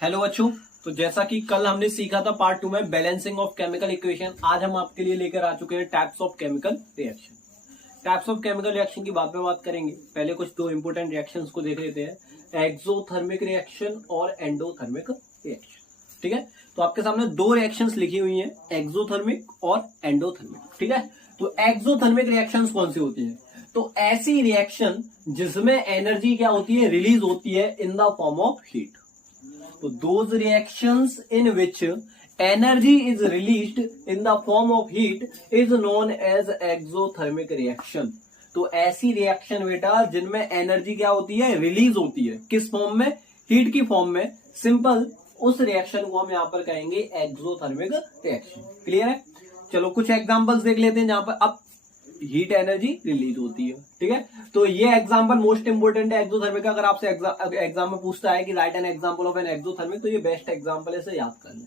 Hello बच्चों। तो जैसा कि कल हमने सीखा था पार्ट 2 में बैलेंसिंग ऑफ केमिकल इक्वेशन, आज हम आपके लिए लेकर आ चुके हैं types of chemical reaction. Types of chemical reaction की बाद में बात करेंगे, पहले कुछ दो इंपोर्टेंट रिएक्शंस को देख लेते हैं, एक्सोथर्मिक रिएक्शन और एंडोथर्मिक रिएक्शन। ठीक है, तो आपके सामने दो रिएक्शंस लिखी हुई हैं, एक्सोथर्मिक और एंडोथर्मिक। ठीक है, तो एक्सोथर्मिक रिएक्शंस कौन सी होती हैं? तो ऐसी रिएक्शन जिसमें एनर्जी क्या होती है, रिलीज होती है in the form of heat. So those reactions in which energy is released in the form of heat is known as exothermic reaction। तो ऐसी रिएक्शन बेटा जिनमें एनर्जी क्या होती है, रिलीज होती है, किस फॉर्म में? हीट की फॉर्म में। सिंपल, उस रिएक्शन को हम यहां पर कहेंगे एक्सोथर्मिक रिएक्शन। क्लियर है? चलो कुछ एग्जांपल्स देख लेते हैं जहां पर अब हीट एनर्जी रिलीज होती है। ठीक है, तो ये एग्जांपल मोस्ट इंपोर्टेंट है एक्सोथर्मिक का। अगर आपसे एग्जाम में पूछता है कि right an example of an exothermic, तो ये बेस्ट एग्जांपल है, इसे याद कर लें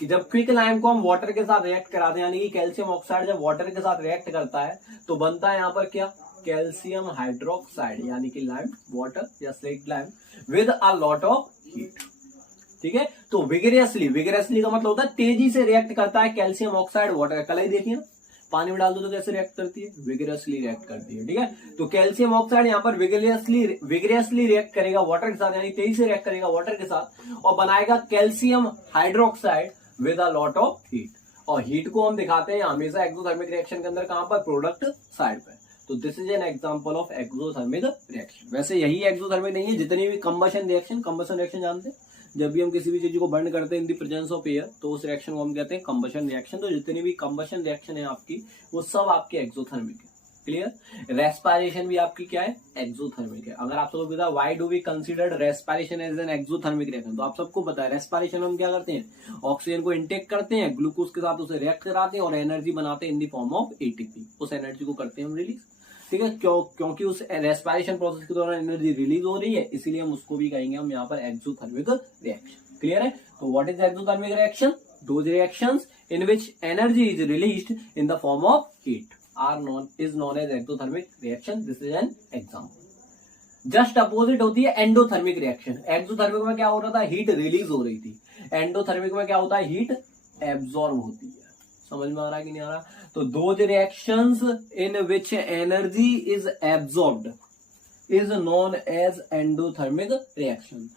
कि जब क्विक लाइम को हम वाटर के साथ रिएक्ट कराते हैं, यानी कि कैल्शियम ऑक्साइड जब वाटर के साथ रिएक्ट करता है तो बनता है यहां पर क्या, कैल्शियम हाइड्रोक्साइड, यानी कि लाइम वाटर या slate lime with a lot of heat. ठीक है, तो विगरेसली का मतलब होता है तेजी से रिएक्ट करता है कैल्शियम ऑक्साइड वाटर। कल ही देखिए ना, पानी में डाल दो तो कैसे रिएक्ट करती है, विगरसली रिएक्ट करती है। ठीक है, तो कैल्शियम ऑक्साइड यहाँ पर विगरसली रिएक्ट करेगा वाटर के साथ, यानी तेजी से रिएक्ट करेगा वाटर के साथ और बनाएगा calcium hydroxide with a lot of heat. और हीट को हम दिखाते हैं हमेशा एक्सोथर्मिक रिएक्शन के अंदर कहां पर, प्रोडक्ट साइड पे। तो this is an example of exothermic reaction. वैसे यही एक्सोथर्मिक नहीं है, जितनी भी कंबशन रिएक्शन जानते हैं, जब भी हम किसी भी चीज को बर्न करते हैं in the presence of air, तो उस रिएक्शन को हम कहते हैं कंबशन रिएक्शन। तो जितनी भी कंबशन रिएक्शन है आपकी, वो सब आपकी एक्सोथर्मिक है। क्लियर? रेस्पिरेशन भी आपकी क्या है, एक्सोथर्मिक है। अगर आप सबको पता है why do we consider respiration as an exothermic reaction, तो आप सबको पता है रेस्पिरेशन हम क्या करते हैं, ऑक्सीजन को इंटेक करते हैं, ग्लूकोज के साथ उसे रिएक्ट कराते हैं और एनर्जी बनाते हैं in the form of ATP. उस एनर्जी को करते हैं हम रिलीज। ठीक है, क्योंकि उस रेस्पिरेशन प्रोसेस के दौरान एनर्जी रिलीज हो रही है, इसीलिए हम उसको भी कहेंगे हम यहाँ पर एक्सोथर्मिक रिएक्शन। क्लियर है? तो what is exothermic reaction? Those reactions in which energy is released in the form of heat is known as exothermic reaction. This is an example. Just opposite होती है एंडोथर्मिक रिएक्शन। एक्सोथर्मिक में क्या हो रहा था, heat release हो रही थी। एंडोथर्मिक में क्या होता है, हीट एब्जॉर्ब होती है। समझ में आ रहा है कि नहीं आ रहा? तो those reactions in which energy is absorbed is known as endothermic reaction.